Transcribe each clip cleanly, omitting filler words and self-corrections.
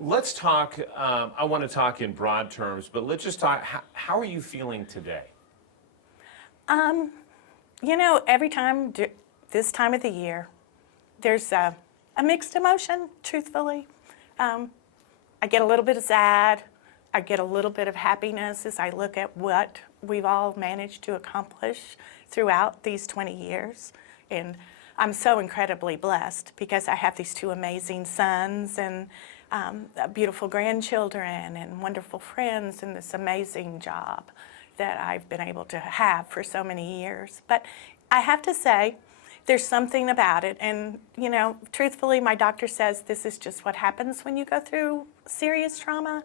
Let's talk, I want to talk in broad terms, but let's just talk, how are you feeling today? You know, every time, this time of the year, there's a mixed emotion, truthfully. I get a little bit of sad. I get a little bit of happiness as I look at what we've all managed to accomplish throughout these 20 years. And I'm so incredibly blessed because I have these two amazing sons and beautiful grandchildren and wonderful friends and this amazing job that I've been able to have for so many years. But I have to say, there's something about it. And, you know, truthfully, my doctor says this is just what happens when you go through serious trauma,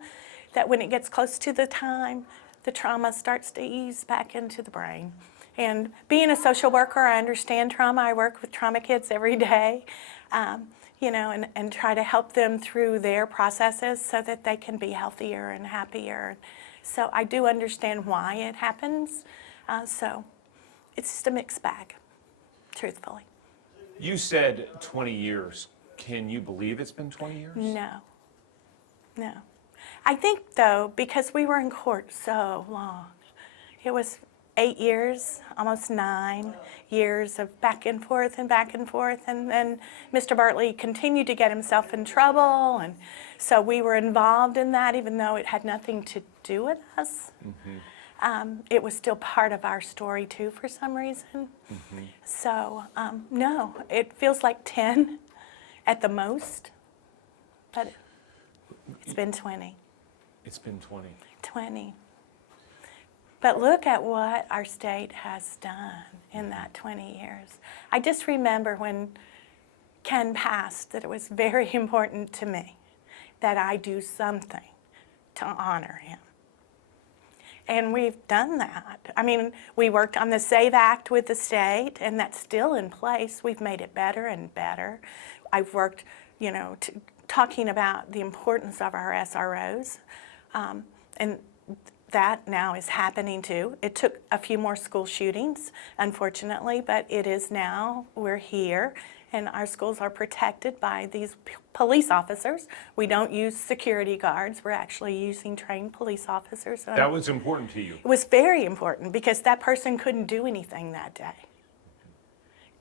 that when it gets close to the time, the trauma starts to ease back into the brain. And being a social worker, I understand trauma. I work with trauma kids every day, you know, and try to help them through their processes so that they can be healthier and happier. So I do understand why it happens. So it's just a mixed bag, truthfully. You said 20 years. Can you believe it's been 20 years? No. I think, though, because we were in court so long, it was 8 years, almost 9 years of back and forth, and then Mr. Bartley continued to get himself in trouble, and so we were involved in that, even though it had nothing to do with us. Mm-hmm. It was still part of our story, too, for some reason. Mm-hmm. So, no, it feels like 10 at the most, but it's been 20. It's been 20. 20. But look at what our state has done in that 20 years. I just remember when Ken passed that it was very important to me that I do something to honor him. And we've done that. I mean, we worked on the SAVE Act with the state, and that's still in place. We've made it better and better. I've worked, you know, talking about the importance of our SROs, and that now is happening too. It took a few more school shootings, unfortunately, but it is now. We're here, and our schools are protected by these police officers. We don't use security guards. We're actually using trained police officers. That was important to you. It was very important because that person couldn't do anything that day.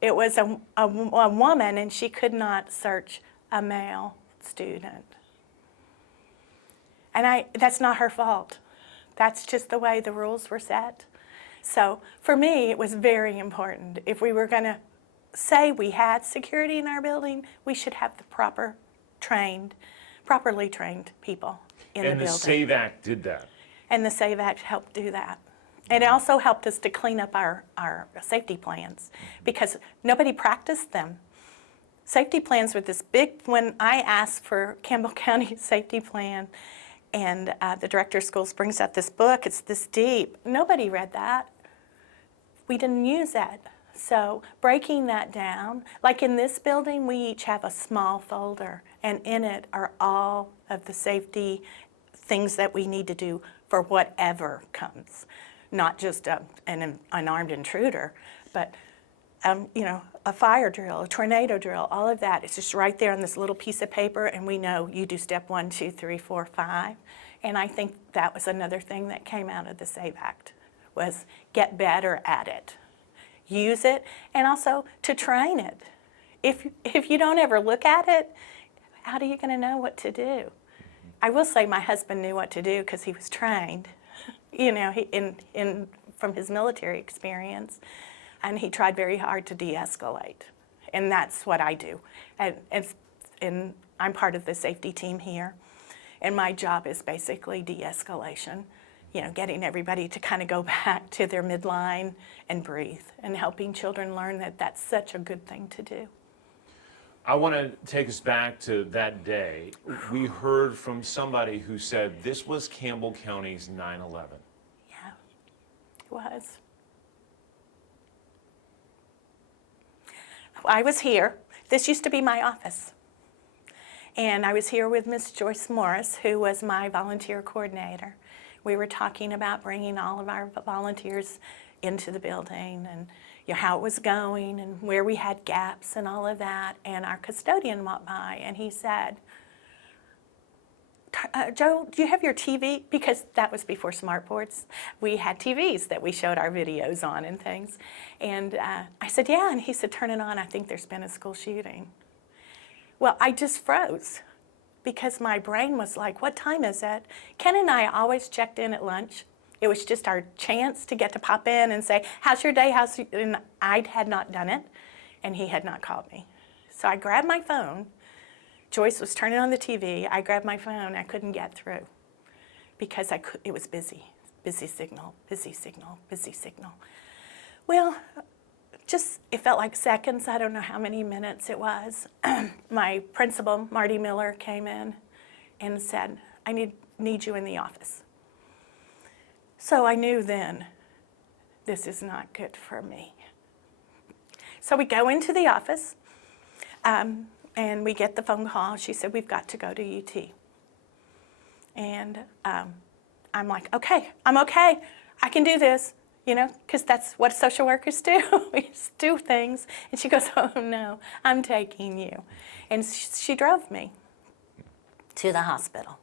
It was a woman, and she could not search a male student. And that's not her fault. That's just the way the rules were set. So for me, it was very important. If we were going to say we had security in our building, we should have the properly trained people in the building. And the SAVE Act did that. And the SAVE Act helped do that. It also helped us to clean up our safety plans because nobody practiced them. Safety plans were this big. When I asked for Campbell County safety plan, and the director of schools brings out this book, it's this deep. Nobody read that. We didn't use that. So breaking that down, like in this building, we each have a small folder, and in it are all of the safety things that we need to do for whatever comes. Not just an unarmed intruder, but you know, a fire drill, a tornado drill, all of that. It's just right there on this little piece of paper, and we know you do step 1, 2, 3, 4, 5. And I think that was another thing that came out of the SAVE Act, was get better at it. Use it, and also to train it. If you don't ever look at it, how are you going to know what to do? I will say my husband knew what to do because he was trained, you know, from his military experience. And he tried very hard to de-escalate. And that's what I do. And I'm part of the safety team here. And my job is basically de-escalation, you know, getting everybody to kind of go back to their midline and breathe, and helping children learn that that's such a good thing to do. I want to take us back to that day. We heard from somebody who said this was Campbell County's 9/11. Yeah, it was. I was here. This used to be my office. And I was here with Miss Joyce Morris, who was my volunteer coordinator. We were talking about bringing all of our volunteers into the building, and you know, how it was going and where we had gaps and all of that. And our custodian walked by, and he said, Joe, do you have your TV? Because that was before smartboards. We had TVs that we showed our videos on and things. And I said, yeah. And he said, turn it on. I think there's been a school shooting. Well, I just froze because my brain was like, what time is it? Ken and I always checked in at lunch. It was just our chance to get to pop in and say, how's your day? And I had not done it, and he had not called me. So I grabbed my phone. Joyce was turning on the TV. I grabbed my phone. I couldn't get through because it was busy. Busy signal, busy signal, busy signal. Well, it felt like seconds. I don't know how many minutes it was. My principal, Marty Miller, came in and said, I need you in the office. So I knew then, this is not good for me. So we go into the office. And we get the phone call. She said, we've got to go to UT. And I'm like, okay, I'm okay. I can do this, because that's what social workers do. We just do things. And she goes, oh, no, I'm taking you. And she drove me to the hospital.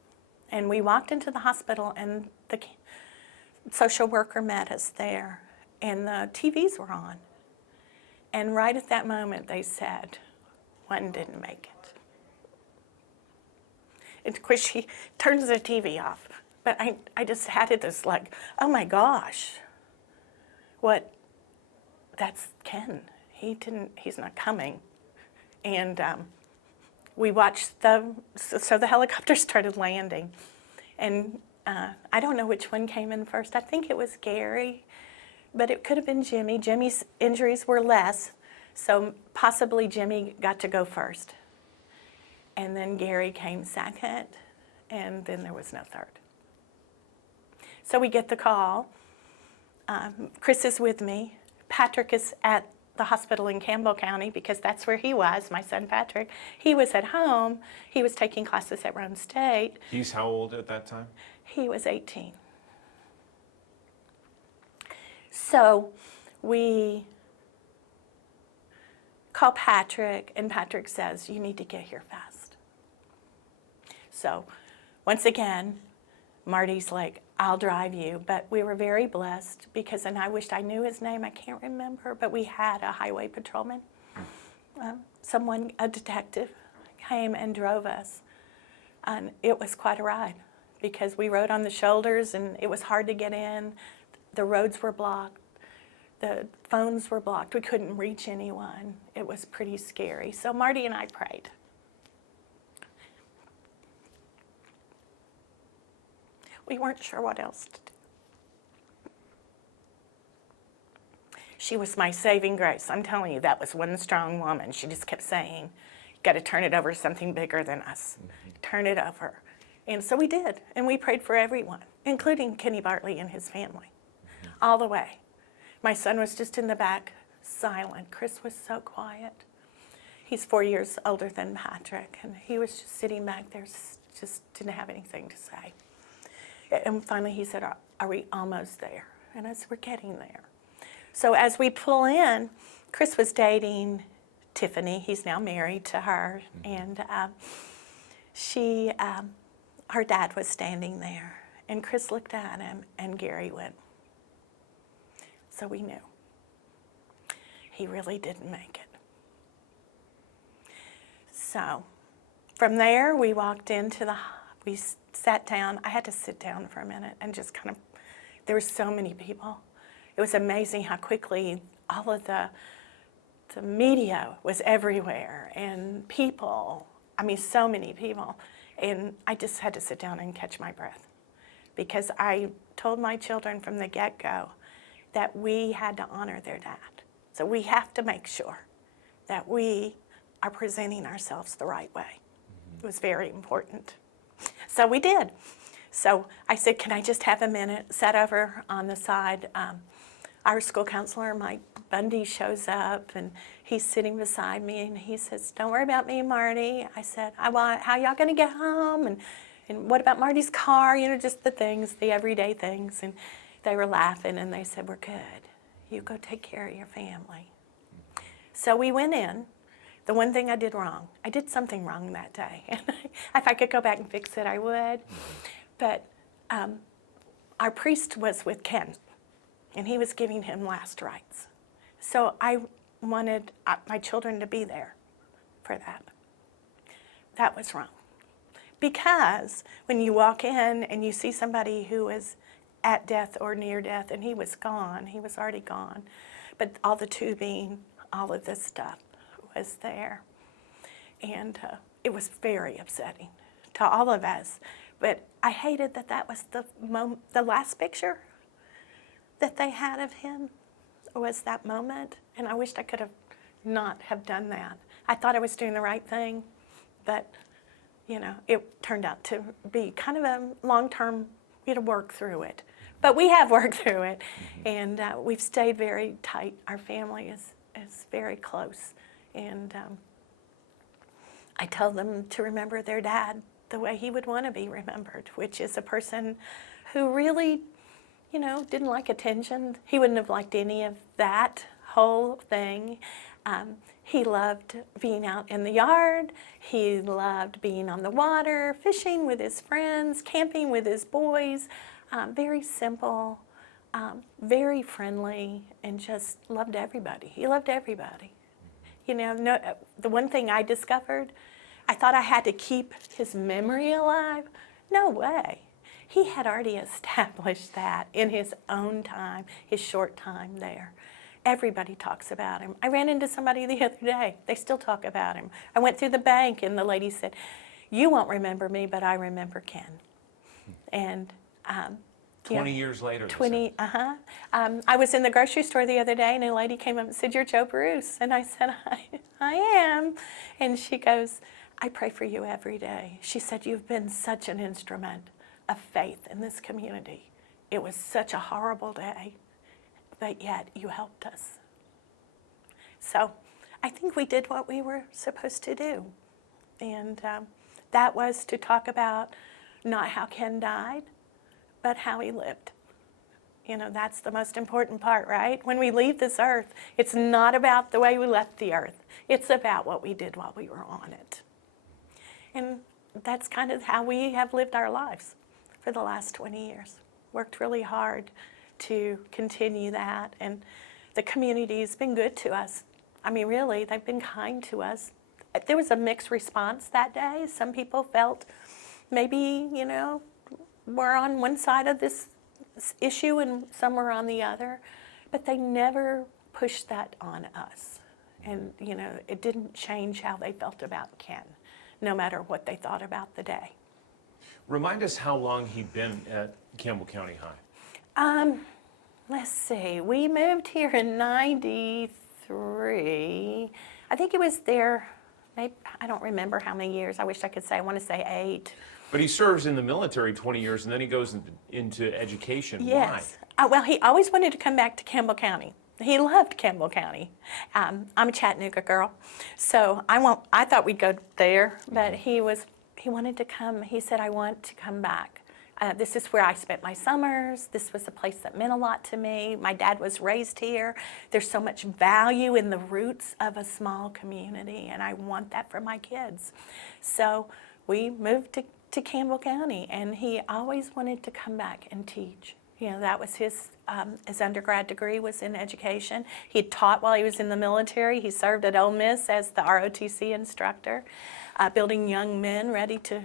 And we walked into the hospital, and the social worker met us there. And the TVs were on. And right at that moment, they said, one didn't make it. And of course, she turns the TV off. But I just had it as like, oh my gosh, that's Ken. He's not coming. And we watched so the helicopter started landing. And I don't know which one came in first. I think it was Gary, but it could have been Jimmy. Jimmy's injuries were less. So possibly Jimmy got to go first. And then Gary came second, and then there was no third. So we get the call. Chris is with me. Patrick is at the hospital in Campbell County because that's where he was, my son Patrick. He was at home. He was taking classes at Rome State. He's how old at that time? He was 18. So we call Patrick, and Patrick says, you need to get here fast. So once again, Marty's like, I'll drive you. But we were very blessed because, and I wished I knew his name, I can't remember, but we had a highway patrolman. A detective, came and drove us. And it was quite a ride because we rode on the shoulders and it was hard to get in. The roads were blocked. The phones were blocked. We couldn't reach anyone. It was pretty scary. So Marty and I prayed. We weren't sure what else to do. She was my saving grace. I'm telling you, that was one strong woman. She just kept saying, you got to turn it over to something bigger than us. Turn it over. And so we did. And we prayed for everyone, including Kenny Bartley and his family, all the way. My son was just in the back, silent. Chris was so quiet. He's 4 years older than Patrick, and he was just sitting back there, just didn't have anything to say. And finally he said, are we almost there? And I said, we're getting there. So as we pull in, Chris was dating Tiffany. He's now married to her. And her dad was standing there. And Chris looked at him, and Gary went. So we knew. He really didn't make it. So from there, we walked into we sat down. I had to sit down for a minute and just kind of, there were so many people. It was amazing how quickly all of the media was everywhere and people, so many people. And I just had to sit down and catch my breath because I told my children from the get-go that we had to honor their dad. So we have to make sure that we are presenting ourselves the right way. It was very important. So we did. So I said, can I just have a minute? Sat over on the side. Our school counselor, Mike Bundy, shows up, and he's sitting beside me, and he says, don't worry about me, Marty. I said, how y'all going to get home? And what about Marty's car? Just the things, the everyday things. And they were laughing, and they said, we're good. You go take care of your family. So we went in. the one thing I did wrong. I did something wrong that day. And if I could go back and fix it, I would. But our priest was with Ken, and he was giving him last rites. So I wanted my children to be there for that. That was wrong. Because when you walk in and you see somebody who is at death or near death, and he was gone, he was already gone, but all the tubing, all of this stuff was there. And it was very upsetting to all of us. But I hated that that was the last picture that they had of him was that moment. And I wished I could have not have done that. I thought I was doing the right thing, but it turned out to be kind of a long-term, we had to work through it. But we have worked through it, and we've stayed very tight. Our family is very close. And I tell them to remember their dad the way he would want to be remembered, which is a person who really, didn't like attention. He wouldn't have liked any of that whole thing. He loved being out in the yard. He loved being on the water, fishing with his friends, camping with his boys. Very simple, very friendly, and just loved everybody. He loved everybody. The one thing I discovered, I thought I had to keep his memory alive. No way. He had already established that in his own time, his short time there. Everybody talks about him. I ran into somebody the other day. They still talk about him. I went through the bank, and the lady said, "You won't remember me, but I remember Ken." And 20 years later. 20, I was in the grocery store the other day, and a lady came up and said, "You're Joe Bruce." And I said, I am. And she goes, "I pray for you every day." She said, "You've been such an instrument of faith in this community. It was such a horrible day, but yet you helped us." So I think we did what we were supposed to do. And that was to talk about not how Ken died, but how he lived. That's the most important part, right? When we leave this earth, it's not about the way we left the earth. It's about what we did while we were on it. And that's kind of how we have lived our lives for the last 20 years. Worked really hard to continue that, and the community has been good to us. I mean, really, they've been kind to us. There was a mixed response that day. Some people felt maybe, we're on one side of this issue and some were on the other, but they never pushed that on us. And, it didn't change how they felt about Ken, no matter what they thought about the day. Remind us how long he'd been at Campbell County High. Let's see. We moved here in '93. I think he was there, maybe, I don't remember how many years. I wish I could say. I want to say 8. But he serves in the military 20 years, and then he goes into education. Yes. Why? Well, he always wanted to come back to Campbell County. He loved Campbell County. I'm a Chattanooga girl, so I thought we'd go there, but he wanted to come. He said, "I want to come back. This is where I spent my summers. This was a place that meant a lot to me. My dad was raised here. There's so much value in the roots of a small community, and I want that for my kids." So we moved to Campbell County, and he always wanted to come back and teach. That was his undergrad degree was in education. He taught while he was in the military. He served at Ole Miss as the ROTC instructor, building young men ready to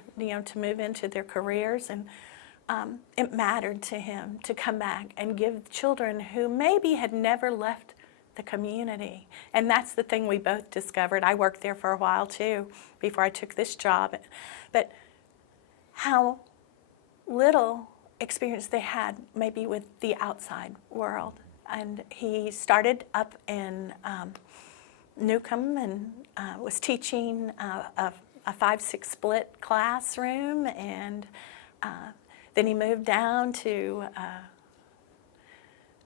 move into their careers. And it mattered to him to come back and give children who maybe had never left the community. And that's the thing we both discovered. I worked there for a while too before I took this job. But how little experience they had maybe with the outside world. And he started up in Newcomb and was teaching a 5-6 split classroom, and then he moved down to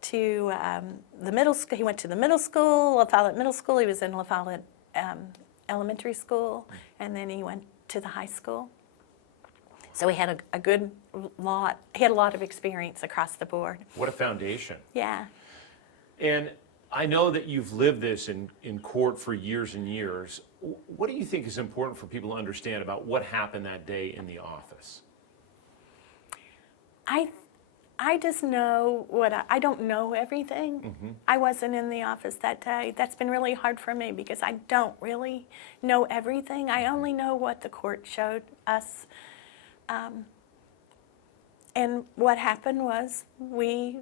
the middle school. He went to the middle school, La Follette Middle School. He was in La Follette Elementary School, and then he went to the high school. So he had a good lot. He had a lot of experience across the board. What a foundation. Yeah. And I know that you've lived this in court for years and years. What do you think is important for people to understand about what happened that day in the office? I just know I don't know everything. Mm-hmm. I wasn't in the office that day. That's been really hard for me because I don't really know everything. I only know what the court showed us. And what happened was we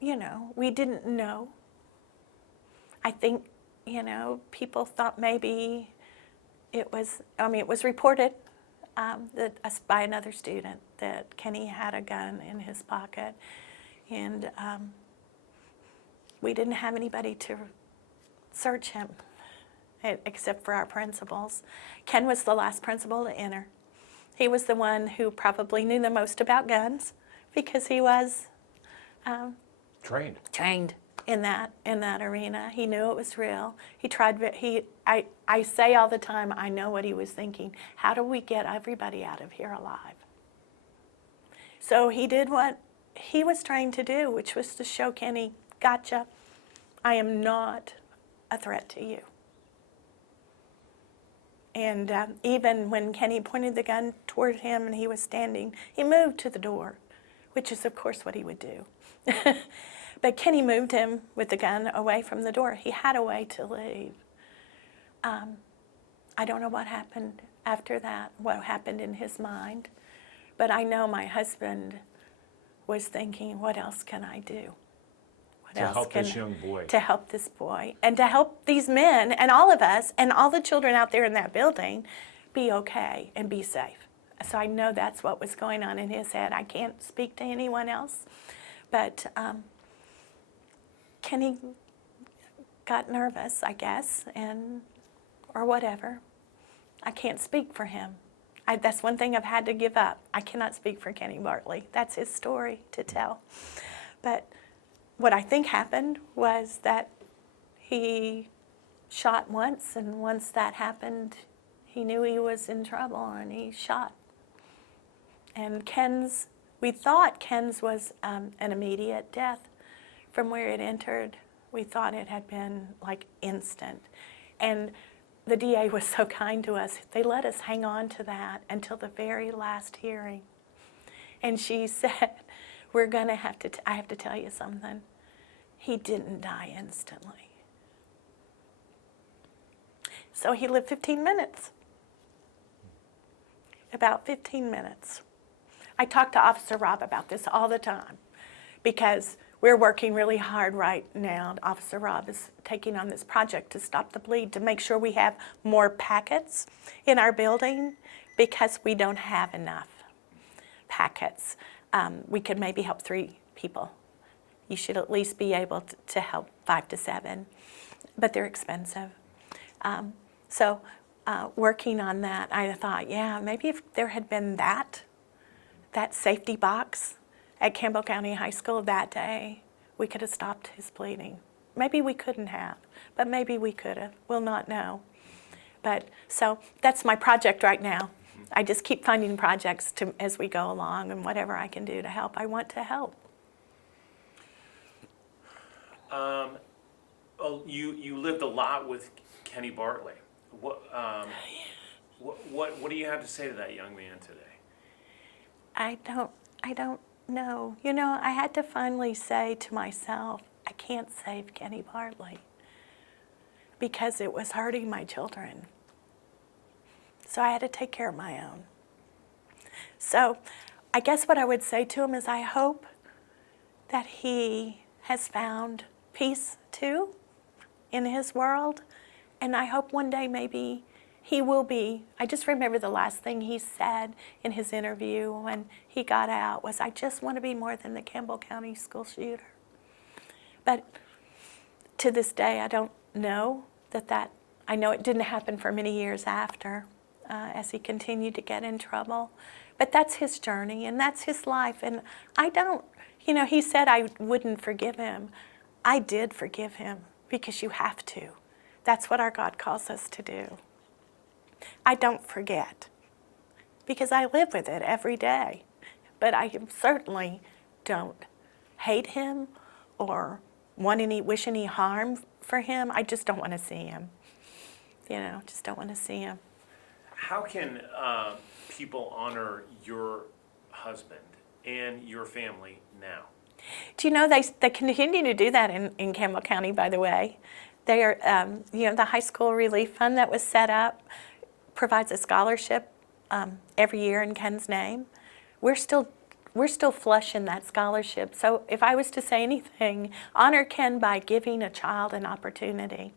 didn't know. I think, people thought maybe it was reported by another student that Kenny had a gun in his pocket, and we didn't have anybody to search him except for our principals. Ken was the last principal to enter. He was the one who probably knew the most about guns because he was trained in that arena. He knew it was real. I say all the time, I know what he was thinking. How do we get everybody out of here alive? So he did what he was trying to do, which was to show Kenny, gotcha, I am not a threat to you. And even when Kenny pointed the gun toward him and he was standing, he moved to the door, which is of course what he would do. But Kenny moved him with the gun away from the door. He had a way to leave. I don't know what happened after that, what happened in his mind, but I know my husband was thinking, what else can I do? What to else help this young boy. To help this boy and to help these men and all of us and all the children out there in that building be okay and be safe. So I know that's what was going on in his head. I can't speak to anyone else, but Kenny got nervous, I guess, or whatever. I can't speak for him. That's one thing I've had to give up. I cannot speak for Kenny Bartley. That's his story to tell. But what I think happened was that he shot once, and once that happened, he knew he was in trouble, and he shot. And we thought Ken's was an immediate death. From where it entered, we thought it had been like instant. And the DA was so kind to us. They let us hang on to that until the very last hearing. And she said, I have to tell you something. He didn't die instantly. So he lived 15 minutes. About 15 minutes. I talk to Officer Rob about this all the time because we're working really hard right now. Officer Rob is taking on this project to stop the bleed, to make sure we have more packets in our building because we don't have enough packets. We could maybe help 3 people. You should at least be able to help 5 to 7, but they're expensive. So working on that, I thought, yeah, maybe if there had been that safety box at Campbell County High School that day, we could have stopped his bleeding. Maybe we couldn't have, but maybe we could have. We'll not know. But so that's my project right now. I just keep finding projects as we go along, and whatever I can do to help, I want to help. You lived a lot with Kenny Bartley. What do you have to say to that young man today? I don't know. I had to finally say to myself, I can't save Kenny Bartley because it was hurting my children. So I had to take care of my own. So I guess what I would say to him is I hope that he has found peace too in his world, and I hope one day maybe he will be. I just remember the last thing he said in his interview when he got out was, I just want to be more than the Campbell County school shooter. But to this day, I don't know I know it didn't happen for many years after as he continued to get in trouble. But that's his journey and that's his life. And I don't, he said I wouldn't forgive him. I did forgive him because you have to. That's what our God calls us to do. I don't forget because I live with it every day. But I certainly don't hate him or wish any harm for him. I just don't want to see him. You know, just don't want to see him. How can people honor your husband and your family now? Do you know they continue to do that in Campbell County, by the way. They are, you know, the high school relief fund that was set up provides a scholarship every year in Ken's name. We're still flush in that scholarship. So if I was to say anything, honor Ken by giving a child an opportunity,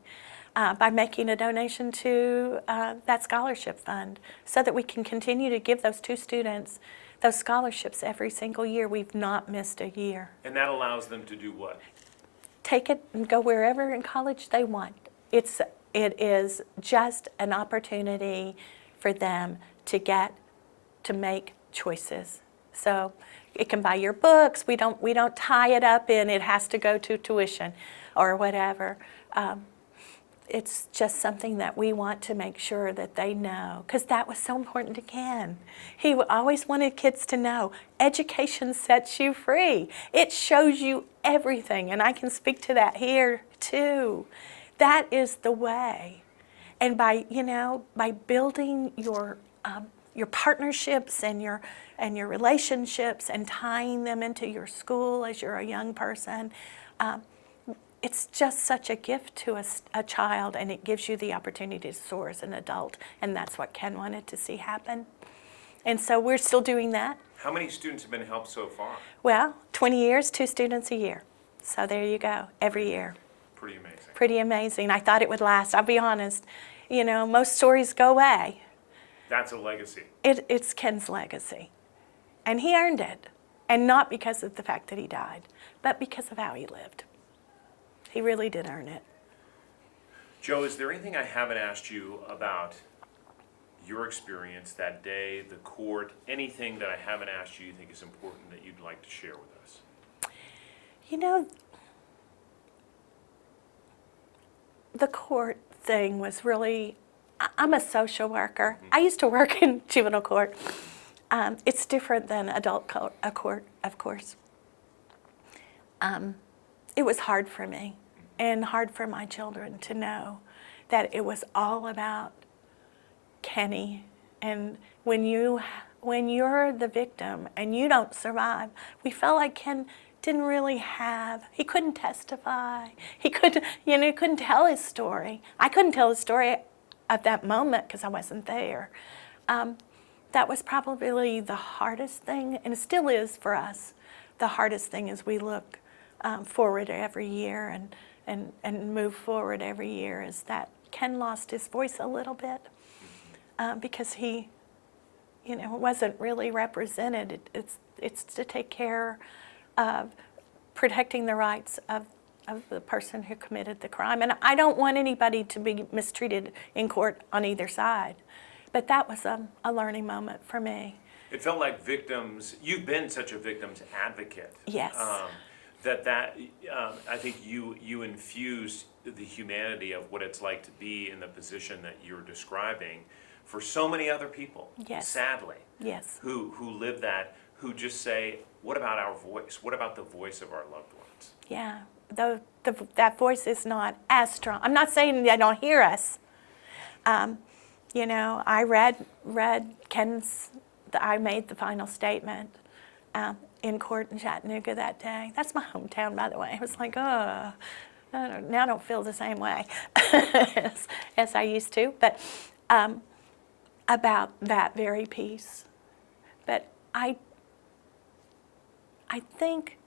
by making a donation to that scholarship fund so that we can continue to give those two students those scholarships every single year. We've not missed a year. And that allows them to do what? Take it and go wherever in college they want. It is just an opportunity for them to make choices. So it can buy your books. We don't tie it up in it has to go to tuition or whatever. It's just something that we want to make sure that they know, because that was so important to Ken. He always wanted kids to know education sets you free. It shows you everything, and I can speak to that here too. That is the way. And by building your partnerships and your relationships and tying them into your school as you're a young person, it's just such a gift to a child, and it gives you the opportunity to soar as an adult, and that's what Ken wanted to see happen. And so we're still doing that. How many students have been helped so far? Well, 20 years, 2 students a year. So there you go, every year. Pretty amazing. Pretty amazing. I thought it would last. I'll be honest. You know, most stories go away. That's a legacy. It's Ken's legacy. And he earned it. And not because of the fact that he died, but because of how he lived. He really did earn it. Joe, is there anything I haven't asked you about your experience that day, the court, anything that I haven't asked you think is important that you'd like to share with us? You know, the court thing was really, I'm a social worker. I used to work in juvenile court. It's different than adult court, of course. It was hard for me and hard for my children to know that it was all about Kenny. And when you're the victim and you don't survive, we felt like Ken didn't really he couldn't testify. He couldn't tell his story. I couldn't tell his story at that moment because I wasn't there. That was probably the hardest thing, and it still is for us. The hardest thing as we look forward every year and move forward every year is that Ken lost his voice a little bit because he, wasn't really represented. It's to take care of protecting the rights of the person who committed the crime. And I don't want anybody to be mistreated in court on either side. But that was a learning moment for me. It felt like victims, you've been such a victim's advocate. Yes. I think you infused the humanity of what it's like to be in the position that you're describing for so many other people, yes. Sadly, yes. who live that, who just say, what about our voice? What about the voice of our loved ones? Yeah, that voice is not as strong. I'm not saying they don't hear us. I read Ken's, I made the final statement in court in Chattanooga that day. That's my hometown, by the way. I was like, now I don't feel the same way as I used to, but about that very piece. But I think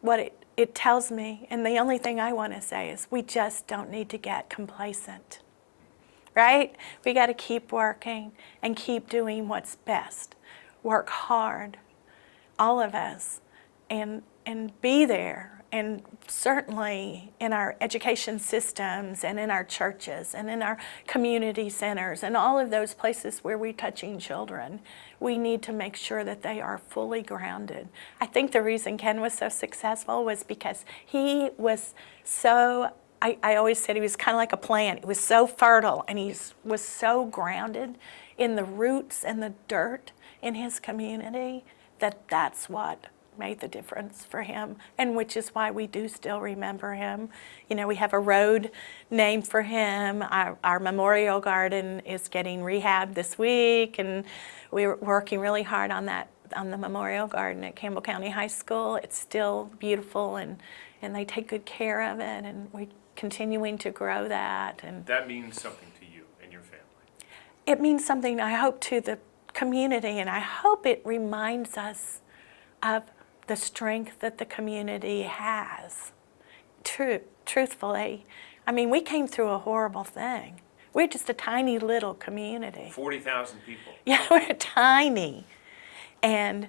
what it tells me, and the only thing I want to say is we just don't need to get complacent, right? We got to keep working and keep doing what's best. Work hard, all of us, and be there. And certainly in our education systems and in our churches and in our community centers and all of those places where we're touching children, we need to make sure that they are fully grounded. I think the reason Ken was so successful was because he was so, I always said he was kind of like a plant. He was so fertile and he was so grounded in the roots and the dirt in his community that's what made the difference for him, and which is why we do still remember him. You know, we have a road named for him. Our memorial garden is getting rehabbed this week, and we're working really hard on that, on the memorial garden at Campbell County High School. It's still beautiful, and they take good care of it, and we're continuing to grow that. And That means something to you and your family. it means something, I hope, to the community, and I hope it reminds us of the strength that the community has. Truthfully, I mean, we came through a horrible thing. We're just a tiny little community. 40,000 people. Yeah, we're tiny. And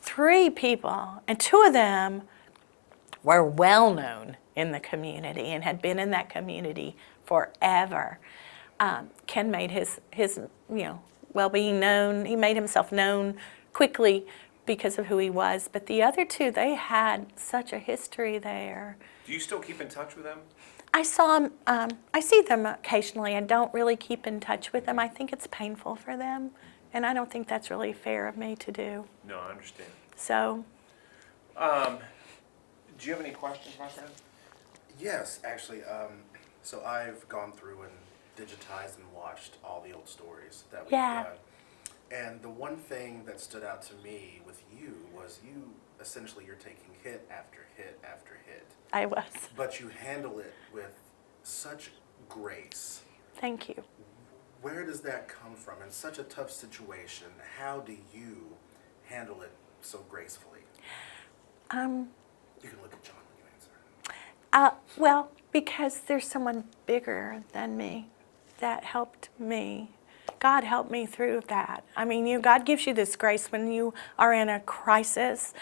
3 people, and 2 of them were well known in the community and had been in that community forever. Ken made his well-being known. He made himself known quickly because of who he was. But the other 2, they had such a history there. Do you still keep in touch with them? I saw them, I see them occasionally. I don't really keep in touch with them. I think it's painful for them, and I don't think that's really fair of me to do. No, I understand. So, Do you have any questions, my friend? Yes, actually. So I've gone through and digitized and watched all the old stories that we've Yeah. done. And the one thing that stood out to me with you was you're taking hit after hit after hit. I was. But you handle it with such grace. Thank you. Where does that come from? In such a tough situation, how do you handle it so gracefully? You can look at John when you answer. Well, because there's someone bigger than me that helped me. God helped me through that. I mean, God gives you this grace when you are in a crisis.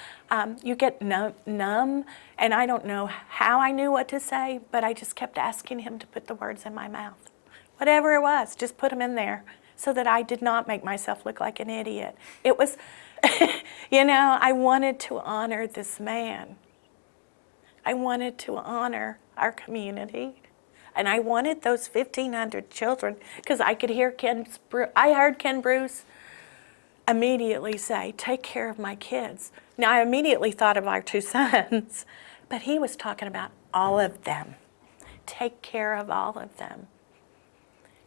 You get numb, and I don't know how I knew what to say, but I just kept asking him to put the words in my mouth. Whatever it was, just put them in there so that I did not make myself look like an idiot. It was, I wanted to honor this man. I wanted to honor our community. And I wanted those 1,500 children, because I could hear I heard Ken Bruce immediately say, take care of my kids. Now, I immediately thought of our 2 sons, but he was talking about all of them. Take care of all of them.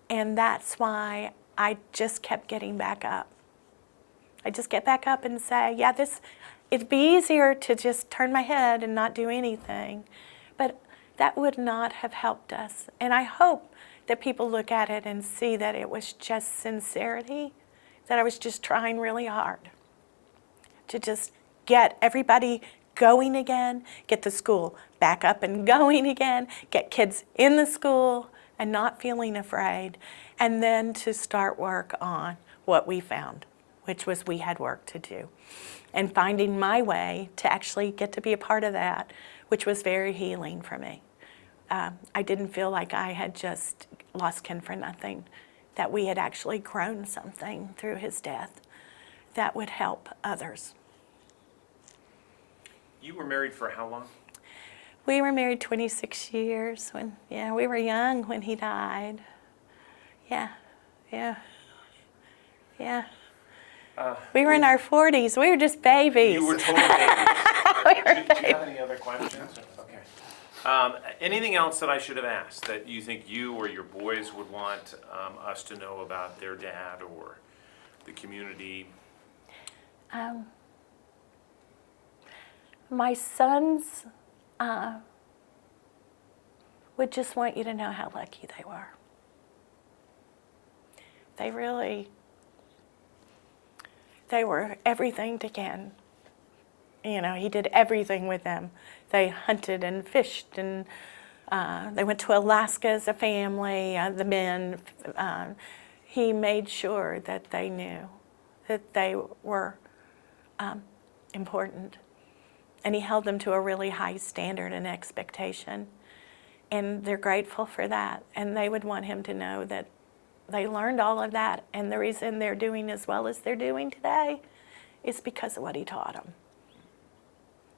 And that's why I just kept getting back up. I just get back up and say, yeah, it'd be easier to just turn my head and not do anything. But that would not have helped us. And I hope that people look at it and see that it was just sincerity, that I was just trying really hard to just get everybody going again, get the school back up and going again, get kids in the school and not feeling afraid, and then to start work on what we found, which was we had work to do. And finding my way to actually get to be a part of that, which was very healing for me. I didn't feel like I had just lost Ken for nothing, that we had actually grown something through his death that would help others. You were married for how long? We were married 26 years. We were young when he died. Yeah. We were in our 40s. We were just babies. You were total babies. We were Do you have any other questions? Okay. Anything else that I should have asked that you think you or your boys would want us to know about their dad or the community? My sons would just want you to know how lucky they were. They were everything to Ken. He did everything with them. They hunted and fished, and they went to Alaska as a family, the men. He made sure that they knew that they were important. And he held them to a really high standard and expectation. And they're grateful for that. And they would want him to know that they learned all of that. And the reason they're doing as well as they're doing today is because of what he taught them.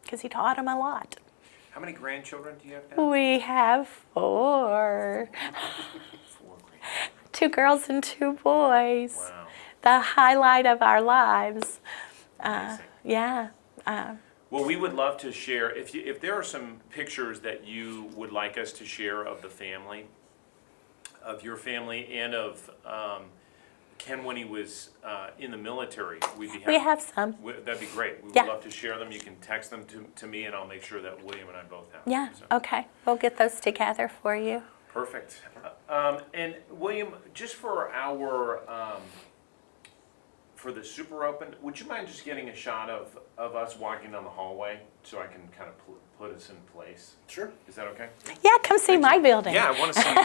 Because he taught them a lot. How many grandchildren do you have now? We have 4. 4 grandchildren. 2 girls and 2 boys. Wow. The highlight of our lives. Amazing. Yeah. Well, we would love to share, if there are some pictures that you would like us to share of the family, of your family, and of Ken when he was in the military, we'd be happy. We have some. That'd be great. We would Yeah. love to share them. You can text them to me, and I'll make sure that William and I both have Yeah, them. So, okay. We'll get those together for you. perfect. And William, just for our, for the Super Open, would you mind just getting a shot of us walking down the hallway so I can kind of put us in place? Sure. Is that okay? Yeah, come see my building. Yeah, I want to see